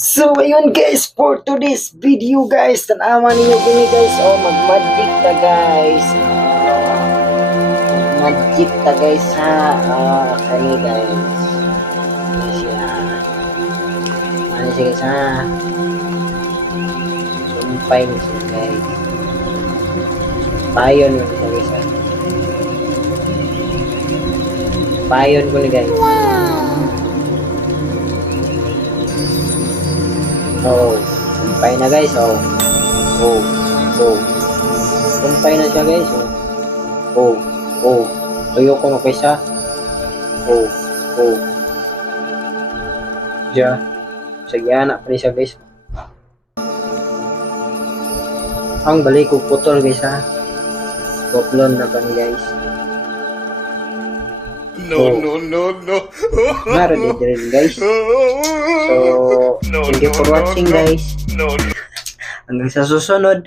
So ayun guys, for today's video guys, tanaman ninyo gini guys, mag-magic ta guys. Magic ta guys ha. Kani guys. Ano siya? Ano siya guys ha? Sumpay na siya guys. Payon mo siya guys ha. Payon ko ni guys. Sumpay na guys, sumpay na siya guys, tuyo ko na guys ha, diya, sagyana pa rin siya guys, ang balik ko putol guys ha, putlon na pa ni guys, No. Naroon din guys. So, thank you for watching guys. Hanggang sa susunod.